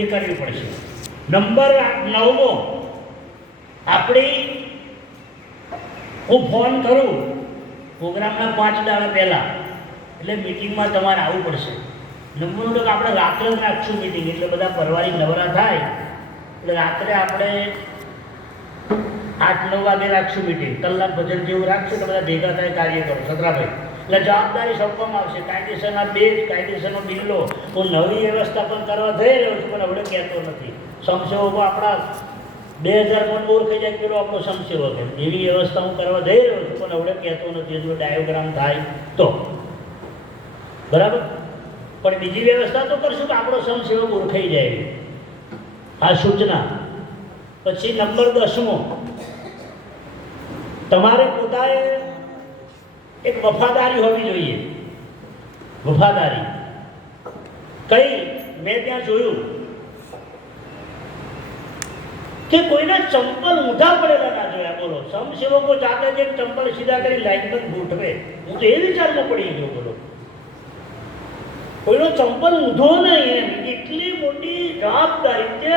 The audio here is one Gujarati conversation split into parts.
એ કરવી પડશે. નંબર 9મો, આપણી હું ફોન કરું પ્રોગ્રામના 5 દાડા પહેલાં, એટલે મિટિંગમાં તમારે આવવું પડશે. નંબર તો આપણે રાત્રે જ રાખશું મિટિંગ, એટલે બધા પરવારી નવરા થાય એટલે રાત્રે આપણે 8-9 વાગે રાખશું મિટિંગ. કલાક ભજન જેવું રાખશું તો બધા ભેગા થાય કાર્ય કરો છત્રાભાઈ. એટલે જવાબદારી સોંપવામાં આવશે. કાયદેસરના બેઝ, કાયદેસરનો બિલ્લો. હું નવી વ્યવસ્થા પણ કરવા જઈ રહ્યો છું, પણ હવે કહેતો નથી. સમસેવકો આપણા 2000 મન ઓળખાઈ જાય પેલો આપણો સમસેવક એમ, એવી વ્યવસ્થા હું કરવા જઈ રહ્યો છું, પણ હવે કહેતો નથી. હજુ ડાયોગ્રામ થાય તો બરાબર, પણ બીજી વ્યવસ્થા તો કરશું કે આપણો સમસેવક ઓળખાઈ જાય. આ સૂચના. પછી નંબર 10મો, તમારે પોતાએ એક વફાદારી હોવી જોઈએ. વફાદારી કઈ? મેં ત્યાં જોયું કે કોઈના ચંપલ ઊંધા પડેલા ના જોયા. બોલો, સમસેવકો જાતે જે ચંપલ સીધા કરી લાઈન પર ગોઠવે, હું તો એ વિચારમાં પડી ગયો. બોલો, કોઈનો ચંપલ ઊંધો નહીં, એમ એટલી મોટી જવાબદારી છે.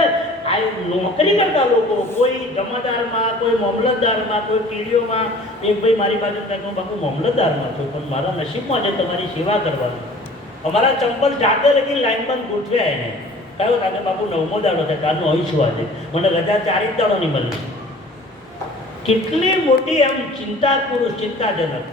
આ નોકરી કરતા લોકો, કોઈ જમાદારમાં, કોઈ મામલતદારમાં, કોઈ પીડીઓમાં. એક ભાઈ મારી બાજુ કહ્યું, બાપુ મામલતદારમાં છું, પણ મારા નસીબમાં છે તમારી સેવા કરવાની. અમારા ચંપલ જાતે લગી લાઈનમાં ગોઠવ્યા. એને કયો તાકે બાપુ 9મો દાડો છે, તારનો આવીશું આજે, મને રજા 4 જ દાડો નહીં મળી. કેટલી મોટી એમ ચિંતા, પુરુષ ચિંતાજનક.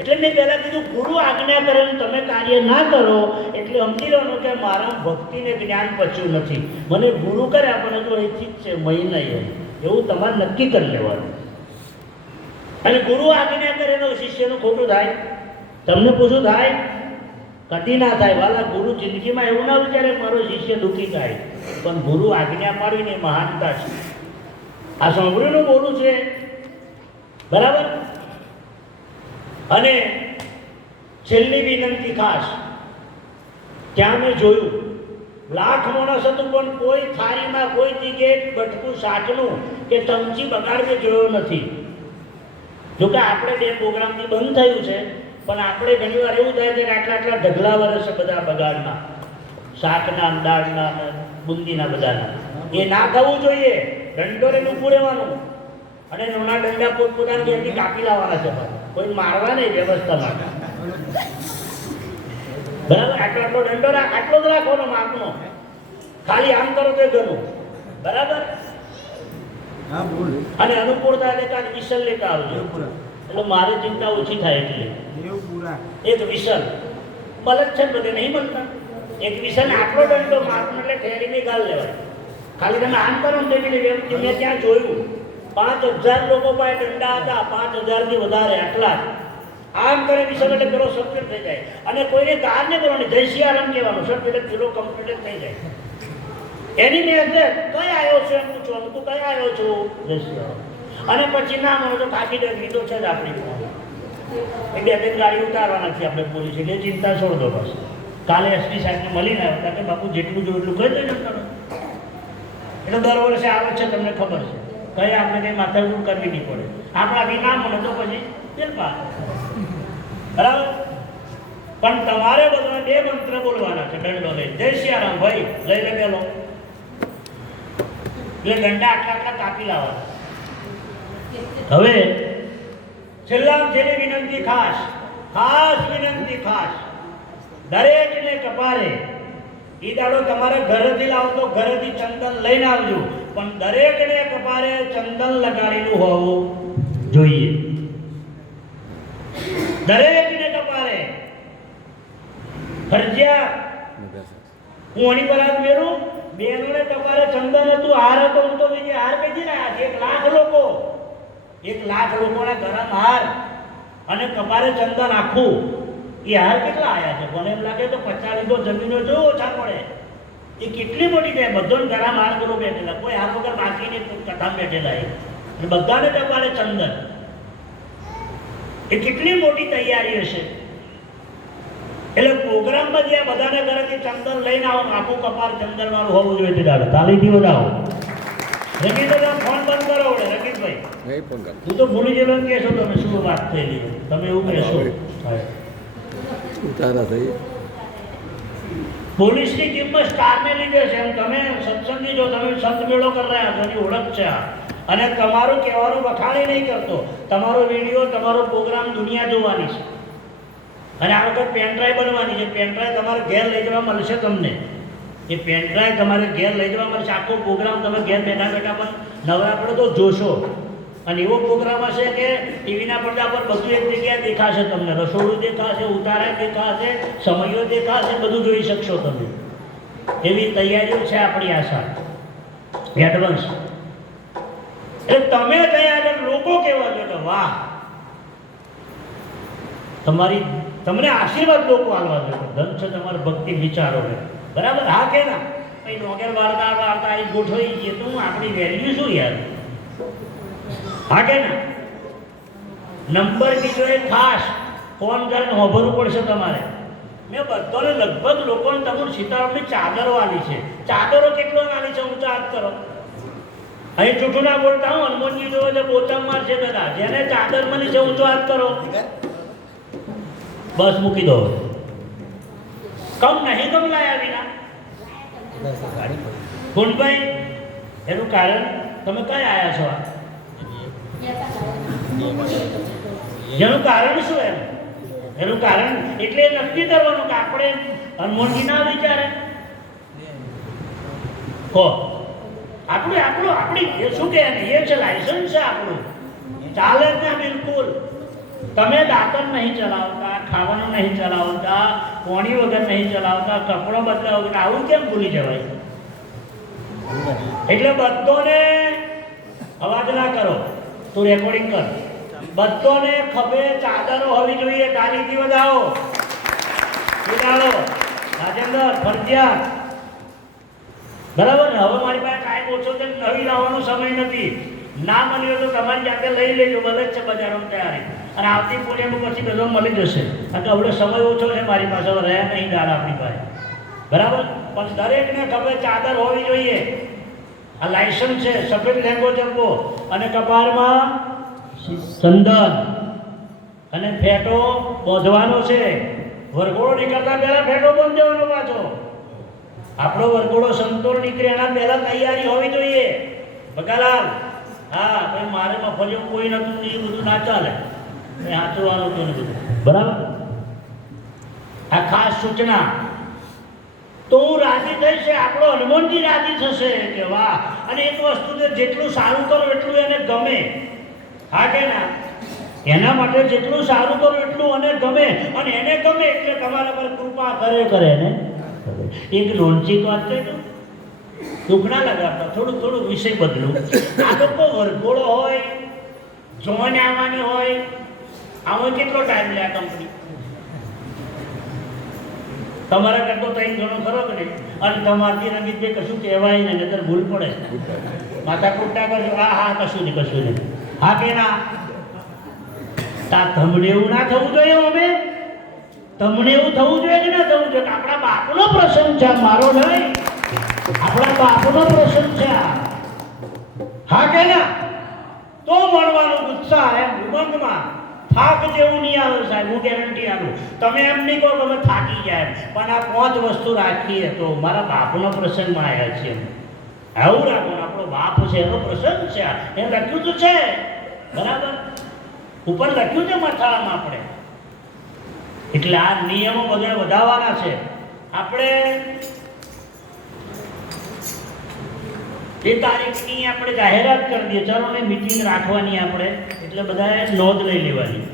એટલે મેં પહેલાં કીધું, ગુરુ આજ્ઞા કરે તમે કાર્ય ના કરો એટલે સમજી લેવાનું કે મારા ભક્તિને જ્ઞાન પચ્યું નથી. મને ગુરુ કરે આપણને તો અહીંથી જ છે, મહિના એવું તમારે નક્કી કરી લેવાનું. અને ગુરુ આજ્ઞા કરે તો શિષ્યનું ખોટું થાય? તમને પૂછું થાય? કદી ના થાય. વાલા, ગુરુ જિંદગીમાં એવું ના વિચારે મારો શિષ્ય દુઃખી થાય, પણ ગુરુ આજ્ઞા પાડીને મહાનતા છે. આ સાંભળીનું બોલું છે, બરાબર. અને છેલ્લી વિનંતી ખાસ, ત્યાં મેં જોયું લાખ માણસ હતું, પણ કોઈ થાળીમાં કોઈ જગ્યાએ બટકું શાકનું કે ચમચી બગાડ મેં જોયો નથી. જોકે આપણે 2 પ્રોગ્રામથી બંધ થયું છે, પણ આપણે ઘણી વાર એવું થાય છે કે આટલા ઢગલા વર્ષ બધા બગાડના, શાકના, દાળના, બુંદીના બધાના. એ ના થવું જોઈએ. દંડોરે ઊભું રહેવાનું અને નાના દંડા પોતપોતાની ઘેરથી કાપી લાવવાના છે. કોઈ મારવા નહીં, વ્યવસ્થા માટે. બરાબર, આટલો દંડો રાખ, આટલો જ રાખવાનો માપનો. ખાલી આમ કરો તો ઘણું. બરાબર. અને અનુકૂળતા લેતા વિસલ લેતા આવજો, એટલે મારે ચિંતા ઓછી થાય. એટલે એક વિસલ મળે છે, બધે નહીં મળતા. એક વિસલ આટલો દંડો માપનો, એટલે ઠેરીને ગાળ લેવાય. ખાલી તમે આમ કરો ને મેં ત્યાં જોયું 5000 લોકો પાસે દંડા હતા, 5000થી વધારે. આટલા આમ કરે વિસલ એટલે પેલો સક્સેસ થઈ જાય. અને કોઈને ગાળ નહીં કરવાની, જય સિયારામ કહેવાનું. સર એટલે પેલો કમ્પ્લીટ થઈ જાય. એની મેં કઈ આવ્યો છે એમ પૂછવાનું, તું કઈ આવ્યો છો? જય સિયારામ. અને પછી ના મળે તો કાઢી દે, લીધો છે જ આપણી. એ 2-3 ગાડી ઉતારવાના છે આપણે પોલીસ, એટલે ચિંતા છોડ દો બસ. કાલે એસપી સાહેબને મળીને આવ્યા કે બાપુ જેટલું જો એટલું કહી દેજો કરો. એટલે દર વર્ષે આવે છે, તમને ખબર છે. કઈ આપણે કંઈ માથાકૂટ કરવી નહીં પડે. આપણાથી ના મળે તો પછી ફેરફાર. બરાબર. પણ તમારે બધા 2 મંત્ર બોલવાના છે દંડો લઈ. જય સિયારામ ભાઈ લઈ લે પેલો, એટલે દંડા આટલા કાપી લાવવાના. હવે છેલ્લી વિનંતી ખાસ વિનંતી ખાસ, દરેકને કપારે ઈ દાડો તમારે ઘરેથી લાવો તો ઘરેથી ચંદન લઈને આવજો, પણ દરેકને કપારે ચંદન લગાડેલું હોવું જોઈએ. દરેકને કપારે ફરજિયાત. હું આની પર હાથ મેળું, બેનોને કપારે ચંદન હતું, હાર હતો. હું તો બીજી હાર બેચી રહ્યા છે. 1 લાખ લોકોના ગરમ હાર અને કપારે ચંદન આખું. એ હાર કેટલા આવ્યા છે? મને એમ લાગે તો 50 વીઘો જમીનો જો ઓછા પડે. એ કેટલી મોટી છે. બધોને ગરમ હાર કરો બેઠેલા, કોઈ હાર વગર બાકી નહીં, કથામાં બેઠેલા. એ બધાને કપારે ચંદન. એ કેટલી મોટી તૈયારી હશે. એટલે પ્રોગ્રામમાં જે બધાને ઘરેથી ચંદન લઈને આવો, આખું કપાર ચંદન વાળું હોવું જોઈએ. દાદા તાલીથી વધાવો. રંગીતભાઈ ફોન બંધ કરો. રંગીતભાઈ હું તો ભૂલી ગયેલો એમ કહેશો તમે શું વાત થયેલી, તમે એવું કહેશો. પોલીસની કિંમત સ્ટારને લીધે છે, એમ તમે સમજી જો તમે સંત મેળો કરી રહ્યા છો એની ઓળખ છે આ. અને તમારું કહેવાનું વખાણી નહીં કરતો, તમારો વિડીયો તમારો પ્રોગ્રામ દુનિયા જોવાની છે. અને આ વખત પેનડ્રાઈવ બનવાની છે. પેનડ્રાઈવ તમારે ઘેર લઈ જવા મળશે તમને. એ પેનડ્રાઈવ તમારે ઘેર લઈ જવા મળશે. આખો પ્રોગ્રામ તમે ઘેર બેઠા બેઠા પણ નવરાત્ર તો જોશો. અને એવો પ્રોગ્રામ હશે કે ટીવીના પડદા પર બધું એક જગ્યાએ દેખાશે તમને. રસોડું દેખાશે, ઉતારા દેખાશે, સમયો દેખાશે, બધું જોઈ શકશો તમે. એવી તૈયારીઓ છે આપણી આશા એડવાન્સ. એટલે તમે તૈયાર, લોકો કેવા છે કે વાહ તમારી, તમને આશીર્વાદ લોકો આવવા જોઈએ. ધન છે તમારે ભક્તિ વિચારો બરાબર. હા કે ના ભાઈ નોગેર વાળતા વાળતા એ ગોઠવાઈ ગઈ તો આપણી વેલ્યુ શું યાર? હા કે ના? નંબર કીધો એ ખાસ ફોન કરીને હોભરવું પડશે તમારે. મેં બધાને લગભગ લોકોને તમને સીતારામની ચાદરો આલી છે. ચાદરો કેટલો આલી છે ઊંચા હાથ કરો. અહીં જૂઠું ના બોલતા હું. હનુમાનજી જોવે છે બોચમ મારશે બધા. જેને ચાદર મળી છે ઊંચો હાથ કરો. બસ મૂકી દો. કમ નહીં કમ લાયા વિના ગુણભાઈ, એનું કારણ તમે કઈ આયા છો? એનું કારણ શું? એનું કારણ એટલે નક્કી કરવાનું કે આપણે હનુમાનજી ના વિચારે હો. આપણી એ શું કે એ છે લાયસન્સ છે આપણું. ચાલે જ ના બિલકુલ. તમે દાંતણ નહીં ચલાવતા, ખાવાનું નહીં ચલાવતા, પાણી વગર નહીં ચલાવતા, કપડો બદલા વગર, આવું કેમ ભૂલી જવાય? એટલે બધોને અવાજ ના કરો. તું રેકોર્ડિંગ કર. બધોને ખભે ચાદરો હોવી જોઈએ. તારીથી વધાવો ઉડાડો રાજેન્દ્ર ફરજિયાત. બરાબર ને? હવે મારી પાસે કાંઈ ઓછો છે, નવી લાવવાનો સમય નથી. ના મળ્યો તો તમારી જાતે લઈ લેજો. બધે જ છે બજારમાં તૈયારી. અને આવતી પૂર્ણિમા પછી બધો મળી જશે. કારણ કે હવે સમય ઓછો છે મારી પાસે, રહ્યા નહીં દાળ આપણી પાસે. બરાબર? પણ દરેકને ખબર ચાદર હોવી જોઈએ. આ લાયસન્સ છે. સફેદ લેંગો જપો અને કપાળમાં ચંદન અને ફેટો બાંધવાનો છે. વરઘોડો નીકળતા પહેલા ફેટો બાંધી દેવાનો પાછો. આપણો વરઘોડો સંતોળ નીકળે એના પહેલા તૈયારી હોવી જોઈએ. બગાલાલ, હા ભાઈ મારે મફલિયું કોઈ નતું, એ બધું ના ચાલે. હાચવાનું હતું ને બધું. બરાબર? આ ખાસ સૂચના. તો હું રાજી થઈશ, આપણો હનુમાનજી રાજી થશે કે વાહ. અને એક વસ્તુ છે, જેટલું સારું કરો એટલું એને ગમે. હા કે ના? એના માટે જેટલું સારું કરો એટલું અને ગમે. અને એને ગમે એટલે તમારા પર કૃપા કરે ને. એક લોનચી વાત કહી દઉં, દુઃખ ના લગાડતા, થોડું વિષય બદલું. આ લોકો વરઘોડો હોય, જોન આવવાની હોય, આમાં કેટલો ટાઈમ લે આ કંપની? તમારા કરતો ત્રણ ગણો ખરો કે નહીં? અને તમારથી રંગીતભાઈ કશું કહેવાય ને, નતર ભૂલ પડે. માથા કુટા કરજો. હા કશું નહીં. હા કે ના? તમને એવું ના થવું જોઈએ. અમે તમને એવું થવું જોઈએ કે ના થવું જોઈએ? આપણા બાપનો પ્રસંગ છે, મારો નહીં. આપણા બાપનો પ્રસંગ છે. હા કે ના? તો મળવાનું ઉત્સાહ એમ ઉમંગમાં થાક જેવું નહીં આવે સાહેબ, હું ગેરંટી આપું. તમે એમ નહીં કહો કે અમે થાકી જાય, પણ આ 5 વસ્તુ રાખીએ તો મારા બાપનો પ્રસંગમાં આવ્યા છીએ. આવું રાખો. આપણો બાપ છે એનો પ્રસંગ છે. એમ લખ્યું તો છે. બરાબર? ઉપર લખ્યું છે મથાળામાં આપણે. એટલે આ નિયમો બધા વધારવાના છે. આપણે એ તારીખની આપણે જાહેરાત કરી દઈએ. ચાલો ને મીટિંગ રાખવાની આપણે, એટલે બધાએ નોંધ લઈ લેવાની.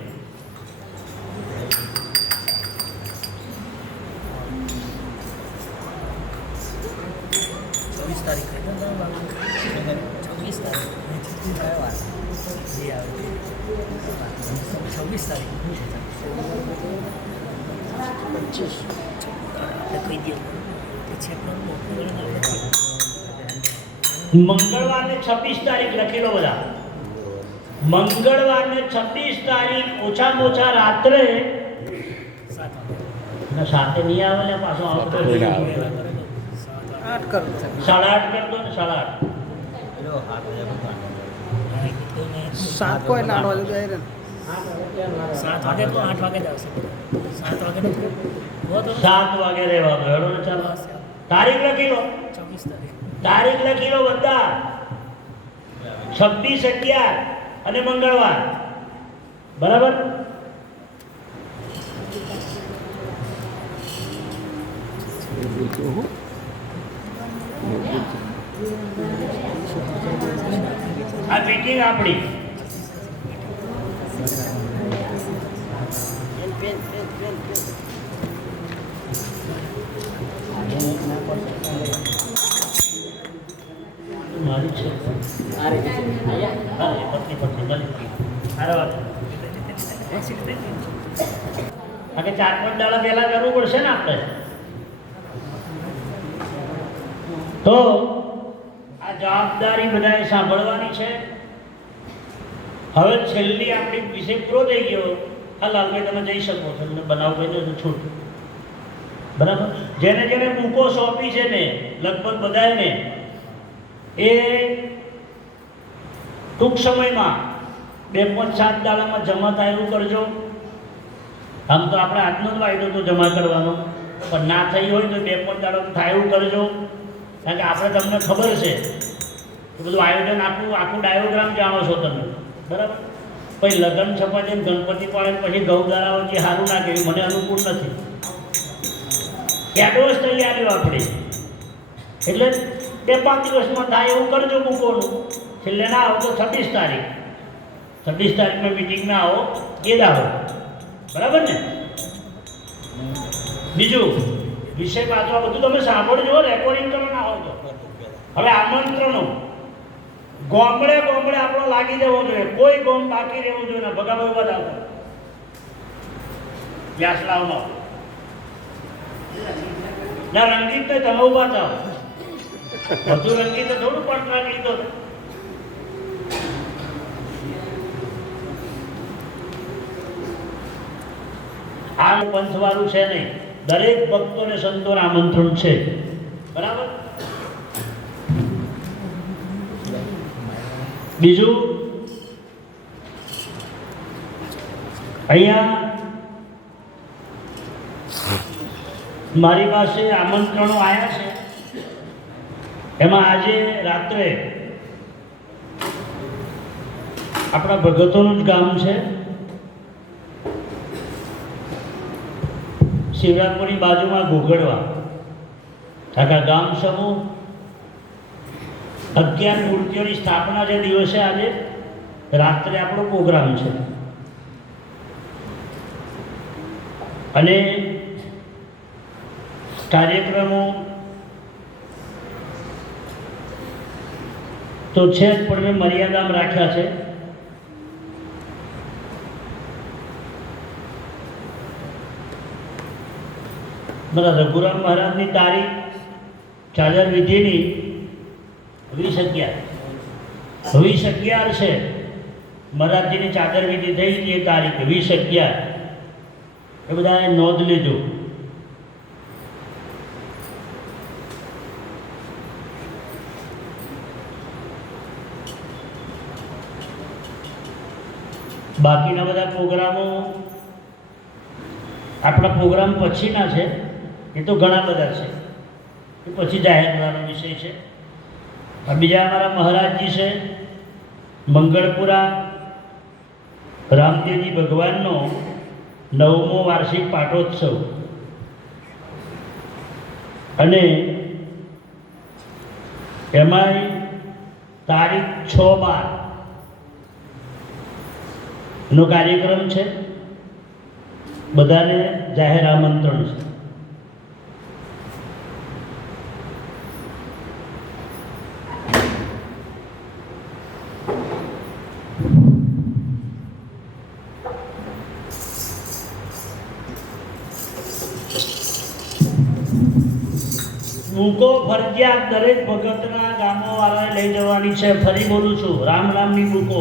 મંગળવારને 26 તારીખ લખેલો બધા. મંગળવારને 26 તારીખ ઓછામાં ઓછા રાત્રે 7 નહીં આવે ને પાછો આવતો 8 કરો 8:30 કરતો ને 8:30 7 કોઈ નાનો વાલે જાય રે 7 વાગે તો 8 વાગે જ આવશે. 7 વાગે તો 7 વાગે રહેવાનું. હેડો ને ચાલો. તારીખ લખી લો. 26 તારીખ. તારીખ લખી લો બધા, 26/11 અને મંગળવાર, બરાબર. આ મીટિંગ આપણી મારી છે. હા, એ પત્ની ભલે. સારા વાત. આ કે 4-5 દાડા પહેલા કરવું પડશે ને આપણે. તો આ જવાબદારી બધાએ સાંભળવાની છે. હવે છેલ્લી આપણી વિષય પૂરો થઈ ગયો. હા લાલભાઈ, તમે જઈ શકો છો, તમને બનાવ ભાઈ છૂટ, બરાબર. જેને જેને બુકો સોંપી છે ને, લગભગ બધાને એ ટૂંક સમયમાં 2-5-7 દાડામાં જમા થાય એવું કરજો. આમ તો આપણે આજનો જ વાયદો તો જમા કરવાનો, પણ ના થઈ હોય તો 2-5 દાડા થાય એવું કરજો. કારણ કે આપણે તમને ખબર છે કે બધું આયોજન આખું ડાયોગ્રામ જાણો છો તમે, બરાબર. પછી લગ્ન છપાય ગણપતિ પાડે પછી ગૌદારા વચ્ચે સારું ના કહેવું, મને અનુકૂળ નથી. એડવાન્સ તૈયારીઓ આપણી, એટલે 2-5 દિવસમાં થાય એવું કરજો મૂકોનું. છેલ્લે ના આવો તો 26 તારીખ, 26 તારીખમાં મિટિંગમાં આવો, એ દાવો, બરાબર ને. બીજું વિષય પાછો બધું તમે સાંભળજો, રેકોર્ડિંગ કરો ના હોય તો. હવે આમંત્રણો ગોમડે આપણો લાગી જવો જોઈએ, કોઈ ગોમ બાકી રહેવું જોઈએ ના. ભગાભાઈ ઉભા થાવ, વ્યાસ લાવનો ના, રંગીત તો તમે ઉભા થાવ. બધું રંગીત થોડું કોન્ટ્રાક્ટ લીધો. આ પંથવાળું છે નહીં, દરેક ભક્તોને સંતોને આમંત્રણ છે, બરાબર. બીજું અહીંયા મારી પાસે આમંત્રણો આવ્યા છે. એમાં આજે રાત્રે આપણા ભગતોનું જ ગામ છે, શિવરાજપુરની બાજુમાં ઘોઘડવા. આખા ગામ સમૂહ 11 મૂર્તિઓની સ્થાપના જે દિવસે આજે રાત્રે આપણો પ્રોગ્રામ છે. અને કાર્યક્રમો તો છે જ, પણ મેં મર્યાદામાં રાખ્યા છે. બધા રઘુરામ મહારાજની તારીખ ચાદર વિધિની 20/11 છે. મહારાજજીની ચાદર વિધિ થઈ હતી એ તારીખ 20/11. એ બધાએ નોંધ લીધું. બાકીના બધા પ્રોગ્રામો આપણા પ્રોગ્રામ પછીના છે. એ તો ઘણા બધા છે, એ પછી જાહેર કરવાનો વિષય છે. બીજા અમારા મહારાજજી છે મંગળપુરા રામદેવજી ભગવાનનો 9મો વાર્ષિક પાટોત્સવ, અને એમાંય તારીખ 6-12 નો કાર્યક્રમ છે. બધાને જાહેર આમંત્રણ છે. બુકો ફરજિયાત દરેક ભગતના ગામોવાળાને લઈ જવાની છે. ફરી બોલું છું, રામ નામની બુકો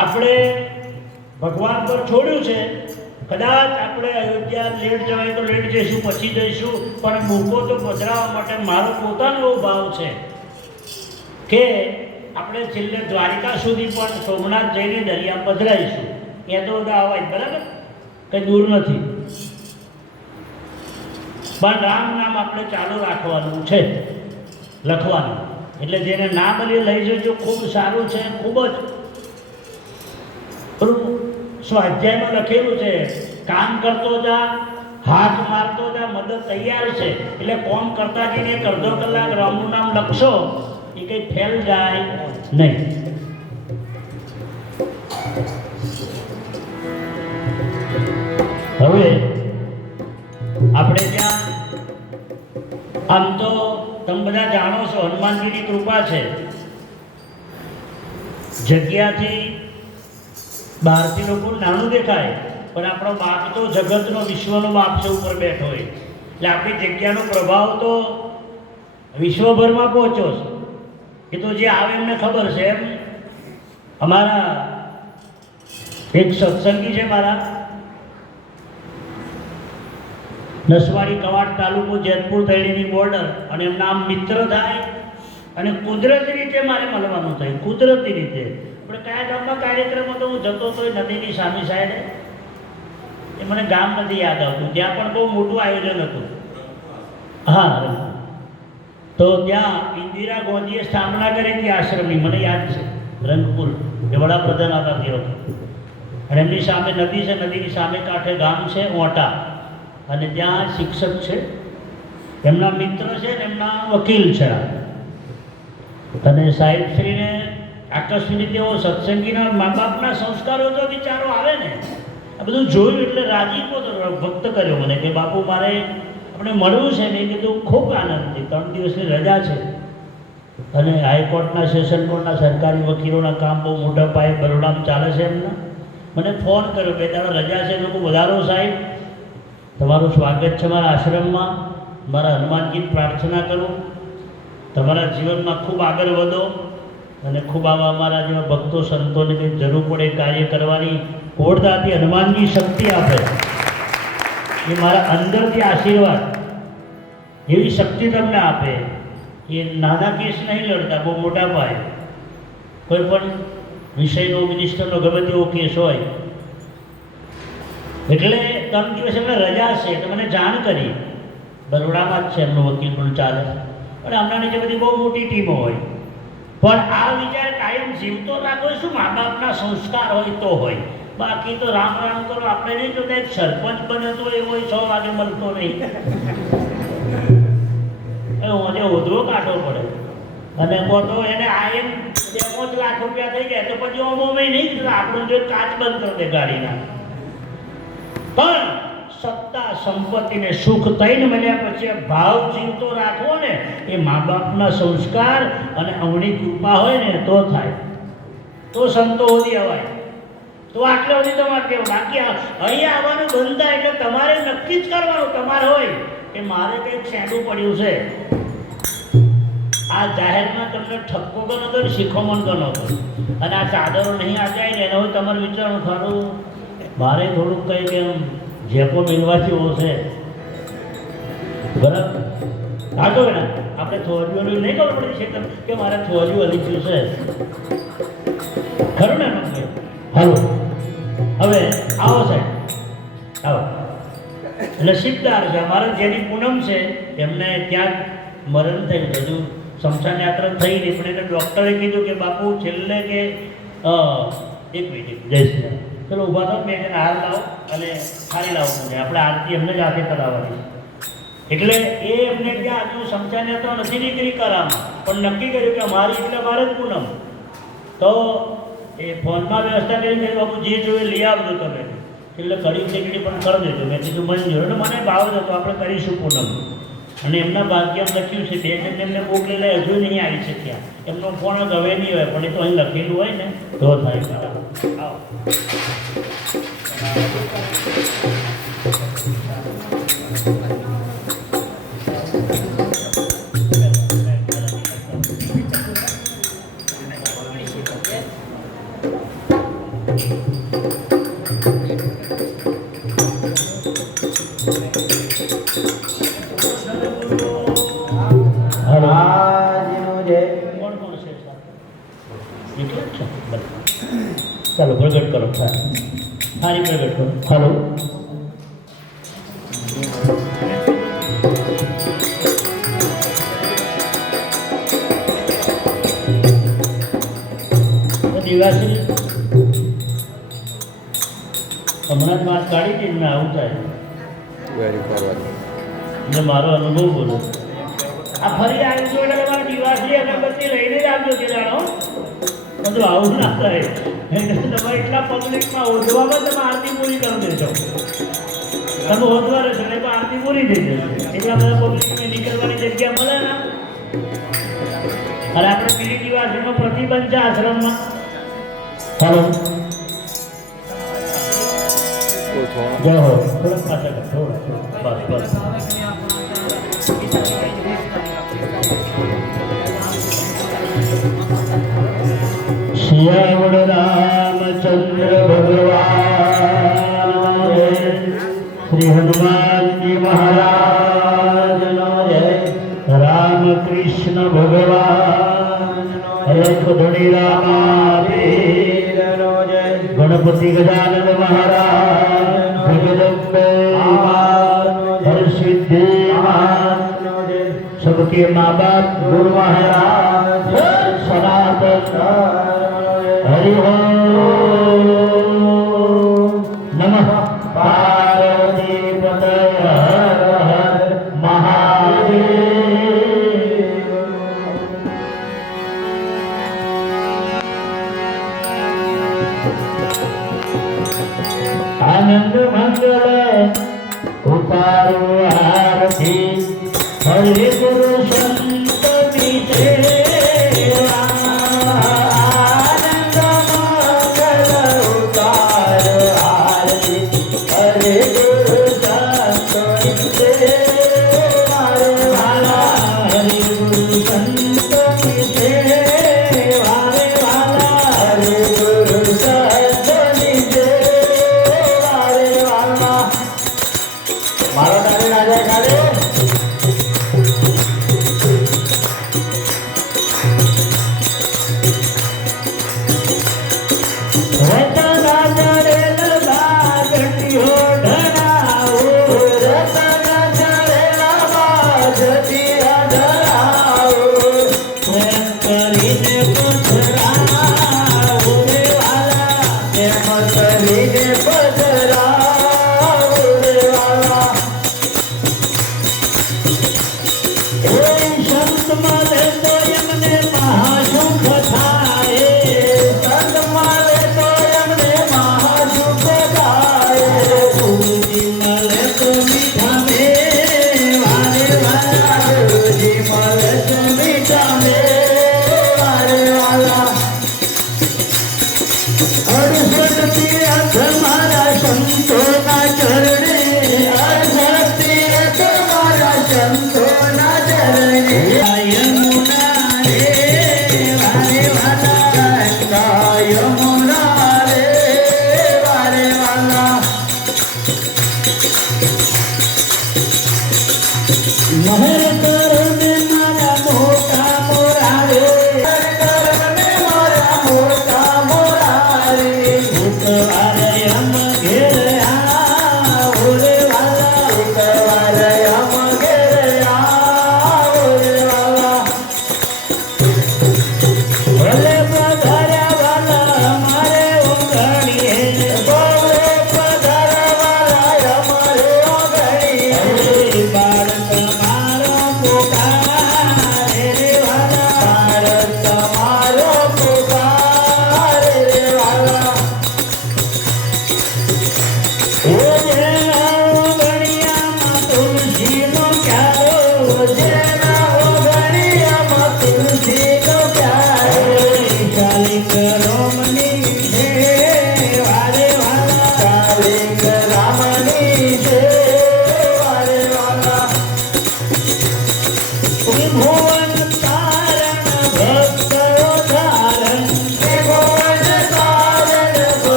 આપણે ભગવાન પર છોડ્યું છે. કદાચ આપણે અયોધ્યા લેટ જવાય તો લેટ જઈશું, પછી જઈશું, પણ બુકો તો પધરાવવા માટે મારો પોતાનો એવો ભાવ છે કે આપણે છેલ્લે દ્વારિકા સુધી પણ સોમનાથ જઈને દરિયા પધરાઈશું. એ તો બધા અવાજ, બરાબર, કંઈ દૂર નથી. પણ રામ નામ આપણે ચાલુ રાખવાનું છે, લખવાનું. એટલે જેને ના બની લઈ જજો, ખૂબ સારું છે, ખૂબ જ પેલું સ્વાધ્યાયમાં લખેલું છે, કામ કરતો જા, હાથ મારતો જા, મદદ તૈયાર છે. એટલે કોમ કરતા જઈને એક અડધો કલાક રામનું નામ લખશો, એ કંઈ ફેલ જાય નહીં. હવે આપણે ત્યાં આમ તો તમે બધા જાણો છો, હનુમાનજીની કૃપા છે. જગ્યાથી બહારથી લોકો નાનું દેખાય, પણ આપણો બાપ તો જગતનો, વિશ્વનો બાપ છે, ઉપર બેઠો હોય. એટલે આપણી જગ્યાનો પ્રભાવ તો વિશ્વભરમાં પહોંચ્યો છે. એ તો જે આવે એમને ખબર છે. એમ અમારા એક સત્સંગી છે, મારા નસવાડી કવાડ તાલુકો, જેતપુર થઈની બોર્ડર, અને એમના આમ મિત્ર થાય, અને કુદરતી રીતે મારે મળવાનું થાય, કુદરતી રીતે. આપણે કયા ગામમાં કાર્યક્રમ હતો, હું જતો તો નદીની સામી સાઈડે, એ મને ગામ નથી યાદ આવતું, ત્યાં પણ બહુ મોટું આયોજન હતું. હા, તો ત્યાં ઇન્દિરા ગાંધીએ સ્થાપના કરી હતી આશ્રમની, મને યાદ છે, રંગપુર, એ વડાપ્રધાન હતા તે વખતે. અને એમની સામે નદી છે, નદીની સામે કાંઠે ગામ છે ઓટા, અને ત્યાં શિક્ષક છે, એમના મિત્ર છે ને એમના વકીલ છે. અને સાહેબશ્રીને આકસ્મિક તેઓ સત્સંગીના મા બાપના સંસ્કારો તો વિચારો આવે ને, આ બધું જોયું એટલે રાજીપો વ્યક્ત કર્યો મને કે બાપુ મારે આપણે મળવું છે. મેં કીધું ખૂબ આનંદથી, 3 દિવસની રજા છે, અને હાઈકોર્ટના, સેશન કોર્ટના, સરકારી વકીલોના કામ બહુ મોટા પાયે બરોડામાં ચાલે છે એમના. મને ફોન કર્યો, 2 દાડા રજા છે, લોકો વધારો સાહેબ, તમારું સ્વાગત છે મારા આશ્રમમાં, મારા હનુમાનજી પ્રાર્થના કરું, તમારા જીવનમાં ખૂબ આગળ વધો, અને ખૂબ આવા અમારા જેવા ભક્તો સંતોને કંઈક જરૂર પડે કાર્ય કરવાની ઓળતાથી હનુમાનજી શક્તિ આપે, એ મારા અંદરથી આશીર્વાદ, એવી શક્તિ તમને આપે. એ નાના કેસ નહીં લડતા, બહુ મોટા પાયે કોઈ પણ વિષયનો, મિનિસ્ટરનો ગમે તેવો કેસ હોય. એટલે 3 દિવસ એમને રજા છે, તો મને જાણ કરી, બરોડામાં જ છે એમનો વકીલ પણ ચાલે, પણ હમણાંની જે બધી બહુ મોટી ટીમો હોય. પણ આ વિચાર કાયમ જીવતો રાખો, શું મા બાપના સંસ્કાર હોય તો હોય, બાકી તો રામ રામ કરો. આપણે નહીં જોતા, એક સરપંચ બને તો એવો 6 વાગે મળતો નહીં, આજે ઓધવો કાઢવો પડે. અને તો એને આ એમ 2-5 લાખ રૂપિયા થઈ જાય તો પછી ઓમોમાં નહીં, આપણું જો કાચ બંધ કરી દે ગાડીના. પણ સત્તા, સંપત્તિને સુખ થઈને મળ્યા પછી ભાવ જીવતો રાખવો ને, એ મા બાપના સંસ્કાર અને અવળી કૃપા હોય ને તો થાય, તો સંતો સુધી અવાય, તો આટલે સુધી તમારે કેવું. બાકી અહીંયા આવવાનું બંધ થાય એટલે તમારે નક્કી જ કરવાનું, તમારે હોય કે મારે કંઈક સેડું પડ્યું છે. આ જાહેરમાં તમને ઠપકો ગણો હતો ને શિખોમણ ગણો હતો, અને આ ચાદરો નહીં આ જાય ને એનો હોય તમારું વિચારવાનું, ખરું મારે થોડુંક કંઈક એમ જેપો મેળવા જેવો છે, બરાબર? આગળ ને આપણે થોજું નહીં ખબર પડી છે કે મારે થોજું હલી ગયું છે, ખરું ને? હાલો, હવે આવો સાહેબ, આવો. નસીબદાર છે અમારા જેની પૂનમ છે, એમને ત્યાં મરણ થયું, બધું શમશાન યાત્રા થઈ નહીં, પણ એને ડૉક્ટરે કીધું કે બાપુ છેલ્લે કે 1 મિનિટ જય શ્રી, ચલો ઊભા થાવ, 2 જણ હાર લાવો અને થાળી લાવો, મને આપણે આરતી એમને જ હાથે કરાવવાની. એટલે એ એમને ત્યાં હજુ શમશાન યાત્રા નથી નીકળી કરામાં, પણ નક્કી કર્યું કે અમારી એટલે મારે જ પૂનમ. તો એ ફોનમાં વ્યવસ્થા કરી કે બાપુ જે જોઈએ લઈ આવજો તમે, એટલે કઢી ખીચડી પણ કરી દેજો. મેં કીધું મંજૂર, એટલે મને ભાવ હતો, આપણે કરીશું પૂનમ. અને એમના ભાગ્યમાં લખ્યું છે 2 જણ એમને મોકલેલા હજુ નહીં આવી શક્યા, એમનો ફોન હવે નહીં હોય, પણ એ તો અહીં લખેલું હોય ને તો થાય. આવો. ચાલો પ્રગટ કરો, સારી પ્રગટ કરો. હાલો. દિવાસી હમણાં જ વાત કાઢી હતી ને આવું થાય એટલે મારો અનુભવ બોલો. આ ફરી આવ્યું છું એટલે તમારે દિવાસી અગરબત્તી લઈને જ આવજો કે જાણો બધું આવું ના થાય. તમે એટલા પબ્લિકમાં ઓઢવામાં તમે આરતી પૂરી કરી દેશો. તમે ઓઢવા રહેશો ને તો આરતી પૂરી થઈ જશે. એટલા બધા પબ્લિકને નીકળવાની જગ્યા મળે ને. અને આપણે બીજી દિવાસીમાં પ્રતિબંધ છે આશ્રમમાં. હલો જય હો થોડુંક પાછળ થોડું બસ બસ. શ્યાવણ રામચંદ્ર ભગવાન શ્રી હનુમાનજી મહારાજનો જય. રામ કૃષ્ણ ભગવાન ધણી રામાપીરનો જય. ગણપતિ ગજાનંદ મહારાજ જગદંબે હરસિદ્ધિ મહારાજનો જય. सबके माँ बाप गुरु महाराज सनातन हरि नमः पार्वती पतये हर हर महादेव. आनंद मंगल उपारो आरती हरे गुरु संत विचेरा. आनंद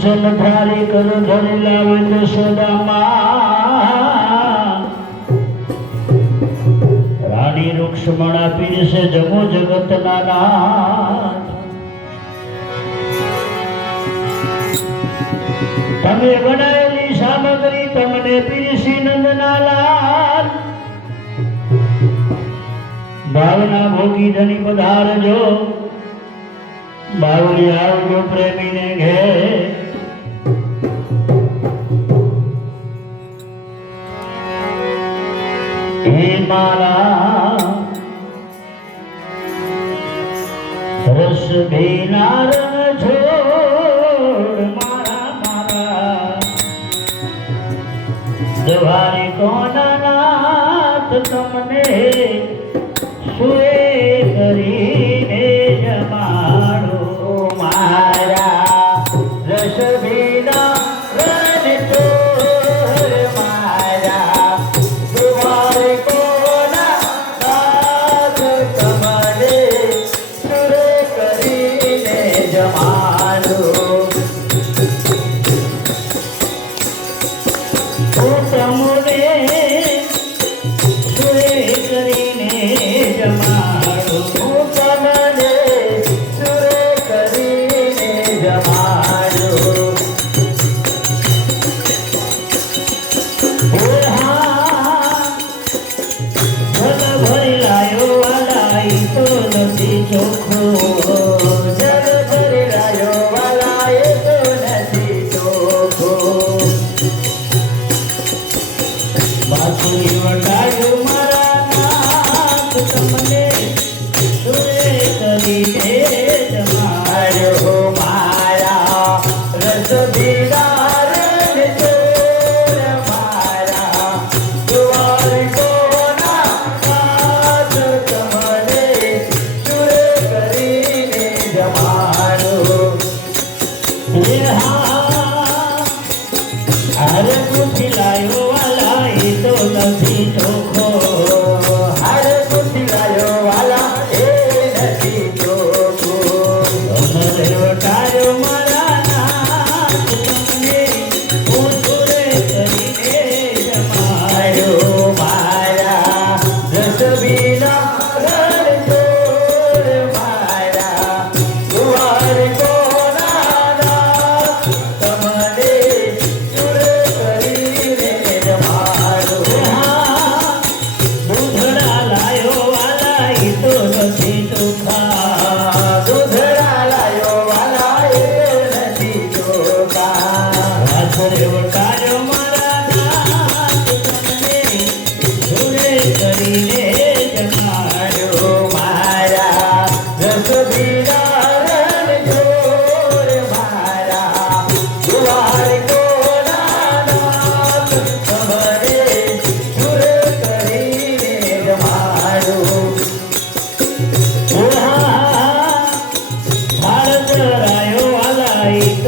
કંચન થારી કર ધરી લાવે જશોદામાં રાણી રૂક્ષ્મણા પીરસે જગો જગતના નાથ તમે બનાવેલી સામગ્રી તમને પીરસી નંદના લાલ ભાવના ભોગી ધની પધારજો બાવળી આવજો પ્રેમીને ઘેર હે મારા રસ ભીના રંગ છોડ મારા મારા દ્વારી કોના નાથ તમને સુએ કરીને જમાડો મારા રસ ભીના રંગ છોડ મારા દ્વારી કોના નાથ તમને સુએ કરીને જમાડો તમને સુએ કરીને જમાડો તમને સુએ કરીને જમાડો જલ ભરી લાયો વાલાઈ તો નથી ચોખ્ખો જલ ભરી લાયો વાલાઈ તો નથી ચોખ્ખો બાસુરી વટાયું મારા નાથ તમને સુરે કરીને જમાડ્યો મારા રસ દીદાર ચોર મારા દ્વાર કોના નાથ તમને સુરે કરીને જમાડ્યો હે હા હરે પૂછી લાયો વાલા એ તો નથી ચોખ્ખો હરે પૂછી લાયો વાલા એ નથી ચોખ્ખો તમને વટાયો મારા નાથ તમને હું સુરે કરીને જમાડ્યો મારા રસ વિના રણ છોડ મારા દ્વાર કોના નાથ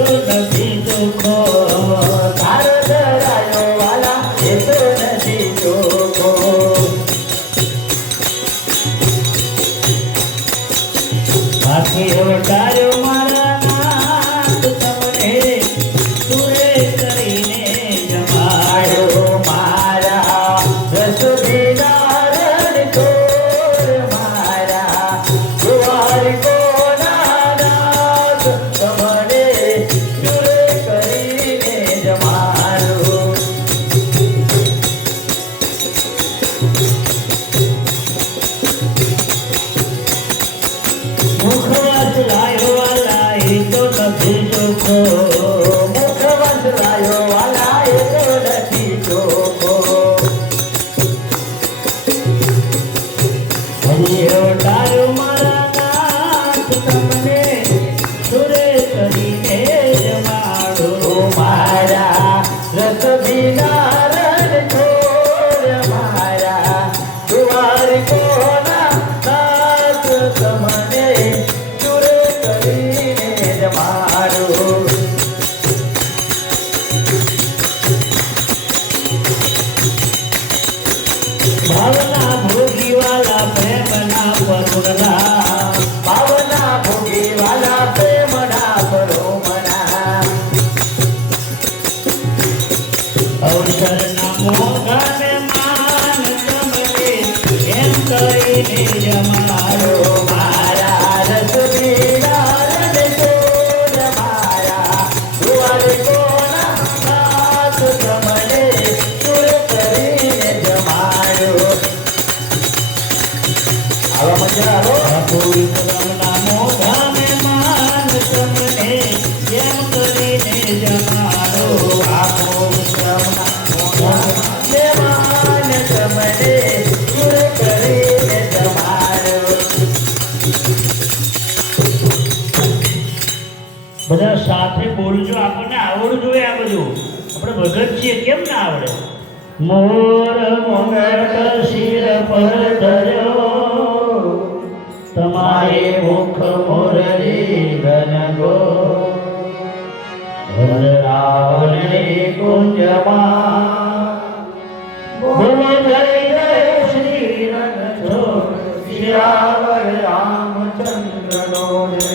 તો નથી ચોખ્ખો, તારો ધરાયો વાલા એ તો નથી ચોખ્ખો. આખી અવતાર્યો મારા નાથ તમને તુએ કરીને જમાડ્યો, મારા રસોઈના રણછોડ, મારા દ્વારકોના નાથ તમને તુએ કરીને જમાડ્યો. મુખવાસ લાયો વાલા એ તો નથી ચોખ્ખો, મુખવાસ લાયો વાલા એ તો નથી ચોખ્ખો. હરિયો ડાયો મારા નાથ તમને સુરે કરીને જમાડો, મારા રસ વિના રણછોડ, મારા દ્વારકોના નાથ તમને સુરે કરીને જમાડો. ભાવના ભોગી વાલા પ્રેમના પરુણના, ભાવના ભોગી વાલા પ્રેમના પરુણના. અવસરના મોઘાને માન તમને એમ કરીને જમાડો, મારા રસ વિના રણછોડ, મારા દ્વારકોના નાથ તમને સુર કરીને જમાડો. આવા મજા આવો. આખું વિક્રમના મોઢાને માન તમને એમ કરીને જમાડો, આખું વિક્રમના મોઢાને માન તમને સુર કરીને જમાડો. બધા સાથે બોલજો, આપણને આવડવું જોઈએ આ બધું. આપણે ભગત છીએ, કેમ ના આવડે? મોર મોંઘટ શિર પર ધર્યો, તમારે મુખ મોરલી ઘન ગો, રાવણની કુંજમાં બોલો જય જય શ્રી રણછોડ, શ્યાવર રામચંદ્રનો જય,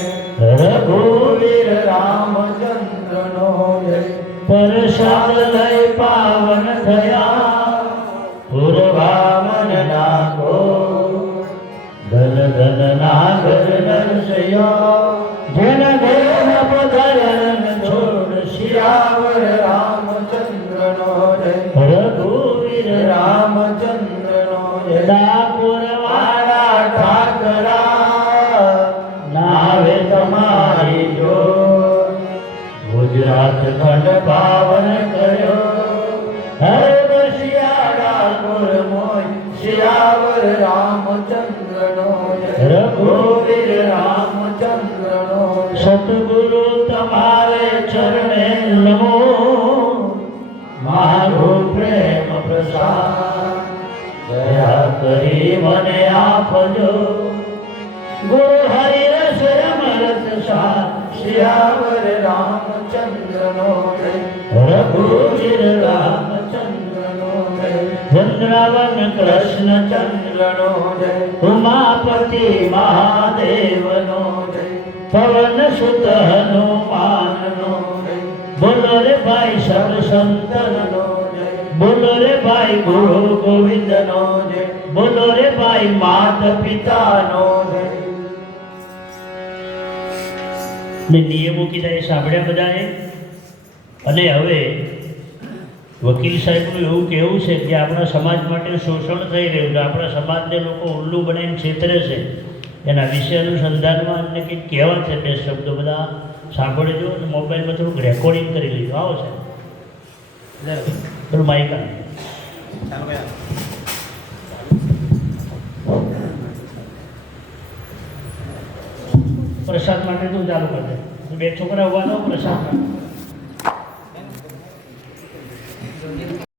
રઘુવીર રામચંદ્રનો જય. પરસાદ લઈ પાવન થયા પૂર્વામન નાખો, ધન ધન નાગર નરસૈયા, જન ધન પધારણ છોડ, શ્યાવર રામચંદ્રનો જય, રઘુવીર રામચંદ્રનો જય. ડાકોર વાળા ઠાકરા નાવે તમારી જો, ગુજરાત ખંડ પાવન કર્યો, હરે બસિયા ડાકોર મોય, શ્યાવર રામચંદ્રનો જય, રઘુવીર રામચંદ્રનો જય. સતગુરુ તમારે ચરણે નમો, મારો પ્રેમ પ્રસાદ દયા કરી મને આપજો, ગુરુ હરિ રસ રમરસ સાથ, શ્યાવર રામચંદ્રનો જય, રઘુવીર રામચંદ્રનો જય. વૃંદાવન કૃષ્ણચંદ્રનો જય, ઉમાપતિ મહાદેવનો જય, પવન સુત હનુમાનનો જય. બોલો રે ભાઈ સબ સંતનો જય, બોલો રે ભાઈ ગુરુ ગોવિંદનો જય, બોલો રે ભાઈ માત પિતાનો જય. ને નિયમો કીધા એ સાંભળ્યા બધાએ. અને હવે વકીલ સાહેબનું એવું કહેવું છે કે આપણા સમાજ માટે શોષણ થઈ રહ્યું છે, આપણા સમાજને લોકો ઉલ્લુ બનાવીને છેતરે છે, એના વિશે અનુસંધાનમાં એમને કંઈક કહેવા છે. બે શબ્દો બધા સાંભળજો અને મોબાઈલમાં થોડુંક રેકોર્ડિંગ કરી લેજો. આવો છે થોડું માઇક આવે. પ્રસાદ માટે તું ચાલુ કરી દે. બે છોકરા ઉભા થો પ્રસાદ માટે.